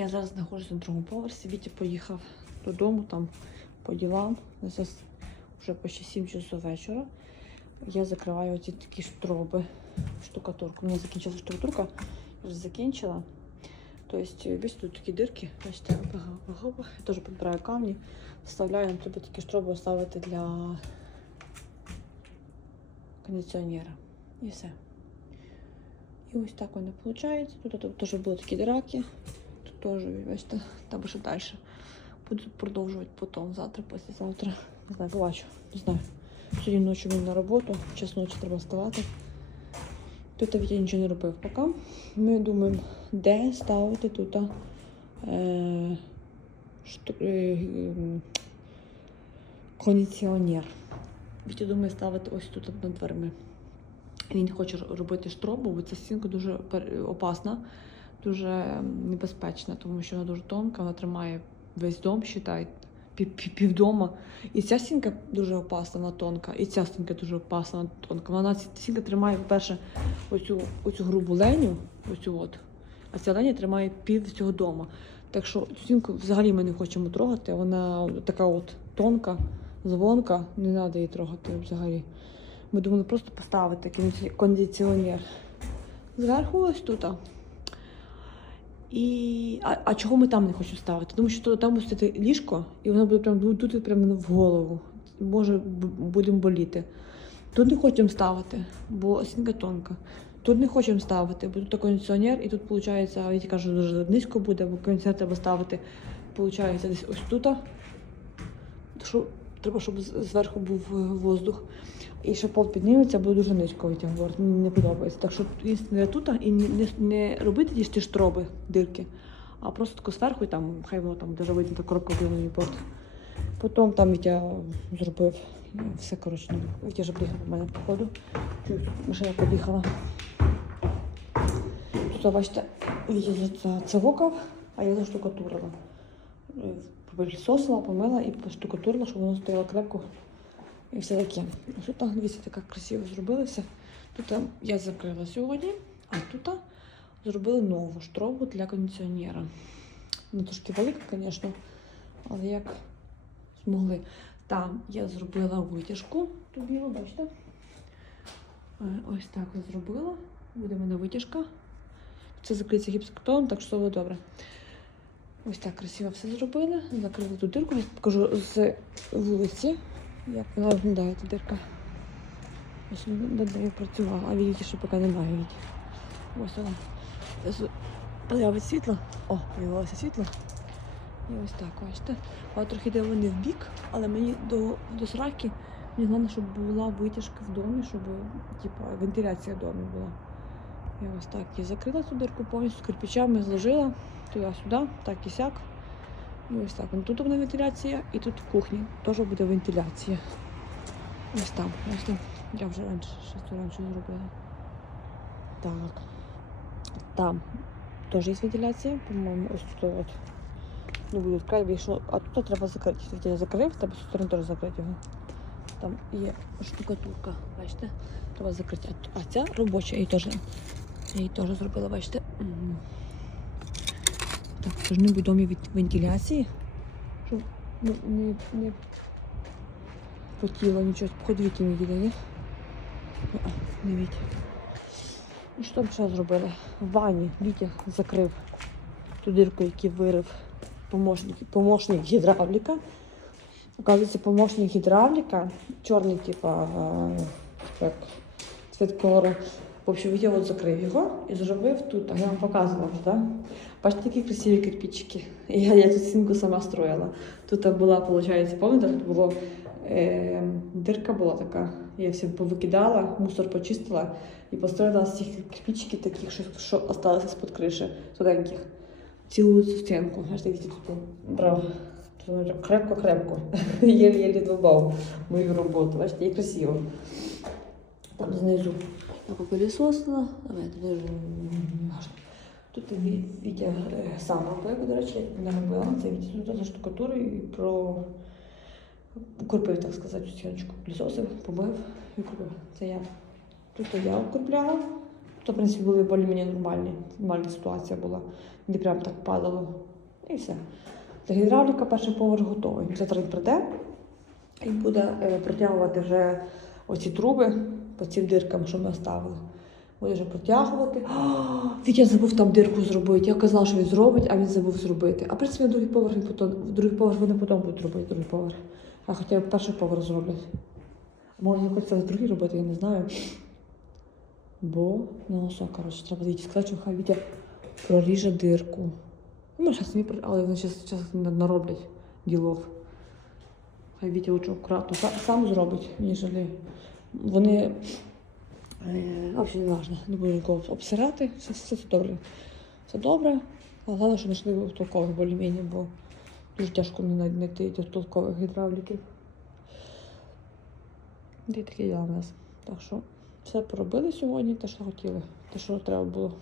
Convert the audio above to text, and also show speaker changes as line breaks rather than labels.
Я зараз знаходжуся на другому поверсі. Вітя поїхав додому там по ділам. Зараз вже почти 7 часов вечора. Я закриваю ці такі штроби, штукатурку. У мене закінчилася штукатурка, я вже закінчила. Тобто, бачите, тут такі дирки, бачите. Я теж підбираю камні, вставляю, нам треба такі штроби ставити для кондиціонера. І все. І ось так воно виходить. Тут, теж були такі дираки. Теж, бачите, там ще далі. Буду продовжувати потім, завтра, післязавтра. Не знаю, побачу. Не знаю. Сьогодні ночі мені на роботу, час ночі треба вставати. Тут я нічого не робив поки. Ми думаємо, де ставити тут е, шту, е, м, кондиціонер. Вітя думає ставити ось тут над дверми. Він хоче робити штробу, бо ця стінка дуже опасна, дуже небезпечна, тому що вона дуже тонка, вона тримає весь дом, пів, півдома. І ця стінка дуже опасна, вона тонка, і ця стінка дуже опасна, вона тонка. Вона ця стінка тримає, по-перше, оцю, оцю грубу леню, оцю от, а ця леня тримає пів цього дому. Так що цю стінку взагалі ми не хочемо трогати. Вона така от тонка, звонка, не треба її трогати взагалі. Ми думали просто поставити кондиціонер. Зверху ось тут. І... А, а чого ми там не хочемо ставити? Тому що там буде стояти ліжко, і воно буде прям тут прямо в голову. Може, будемо боліти. Тут не хочемо ставити, бо стінка тонка. Тут не хочемо ставити, бо тут кондиціонер, і тут, виходить, я кажу, дуже низько буде, бо кондиціонер треба ставити, виходить, десь ось тут. Треба, щоб зверху був е, воздух. І ще пол підніметься, буде дуже низько витягувати. Мені не подобається. Так що не тут і не, не, робити ті ж штроби, дирки, а просто тако зверху і там, хай воно там дуже видно, та коробка на порт. Потім там Вітя зробив ну, все коротше. ну, Вітя вже приїхав у мене походу. Машина під'їхала. Тут, бачите, Вітя за- цевокав, а я заштукатурила. Е, Пилісосила, помила і поштукатурила, щоб воно стояло крепко і все таке. Ось Тут дивіться, така красиво зробили все. Тут е, я закрила сьогодні, а тут е, зробили нову штробу для кондиціонера. Ну, трошки велика, звісно, але як змогли. Там я зробила витяжку, ту білу, бачите? Е, Ось так зробила. Буде в мене витяжка. Це закриється гіпсокартоном, так що все буде добре. Ось так красиво все зробили. Закрили ту дирку. Я покажу з вулиці, як вона виглядає та дирка. Ось над нею працювала, а видите, що поки немає її. Ось вона. Зараз Появить світло. О, появилося світло. І ось так, бачите. А трохи йде вони в бік, але мені до, до сраки мені головне, щоб була витяжка в домі, щоб типу, вентиляція в домі була. Я ось так і закрила цю дирку повністю кирпичами зложила туди-сюди, так і сяк. І ось так. Ну, Тут мене вентиляція, і тут в кухні теж буде вентиляція. Ось там. Ось там. Я вже раніше щось раніше зробила. Так. Там теж є вентиляція, по-моєму, ось тут от. Не буду відкривати, бо а тут треба закрити. Я закрив, треба з сторони теж закрити його. Там є штукатурка, бачите? Треба закрити. А, ця робоча, її теж. Я її теж зробила, бачите. Мгм. Так, повинні бути домі від вентиляції, щоб не, не, не потіло нічого. Походу, які не їде. І що б ще зробили? В ванні Вітя закрив ту дирку, яку вирив помощник, помощник гідравліка. Оказується, помощник гідравліка, чорний, типа, е, як цвіт кольору. В общем, я от закрив його і зробив тут, а я вам показувала так? Бачите, такі красиві кирпичики. Я, я цю стінку сама строїла. Тут була, виходить, пам'ятаєте, тут було е, дирка була така. Я все повикидала, мусор почистила і построїла з цих кирпичиків таких, що, що осталося з-під криші, туденьких. Цілу цю стінку. Аж дивіться, тут. Крепко-крепко. Єлі-єлі добав мою роботу. Бачите, і красиво. Там знизу я попилісосила. Важко. Тут Ві- Вітя е, сам робив, до речі, не робила. Це Вітя за штукатурою і про укріпив, так сказати, цю стіночку. Пилісосив, помив і укріпив. Це я. Тут я укріпляла. То, в принципі, були більш-менш нормальні. Нормальна ситуація була. Не прям так падало І все. Та гідравліка перший поверх готовий. Завтра він прийде і буде е, протягувати вже оці труби по цим диркам, що ми оставили. Буде вже протягувати. Вітя забув там дирку зробити. Я казала, що він зробить, а він забув зробити. А в принципі, другий поверх потім, другий поверх вони потім будуть робити, другий поверх. А хоча б перший поверх зроблять. Може, це другий робити, я не знаю. Бо, ну все, коротше, треба Віті сказати, що хай Вітя проріже дирку. Ну, зараз самі, але вони зараз нароблять ділов. Хай Вітя лучше акуратно сам зробить, ніж вони. Е, взагалі не важливо, не буду нікого обсирати, все, все, все добре. Все добре. Але головне, що знайшли толкових більш-менш, бо дуже тяжко не знайти толкових гідравліків. І такі діла в нас. Так що все поробили сьогодні, те, що хотіли, те, що треба було.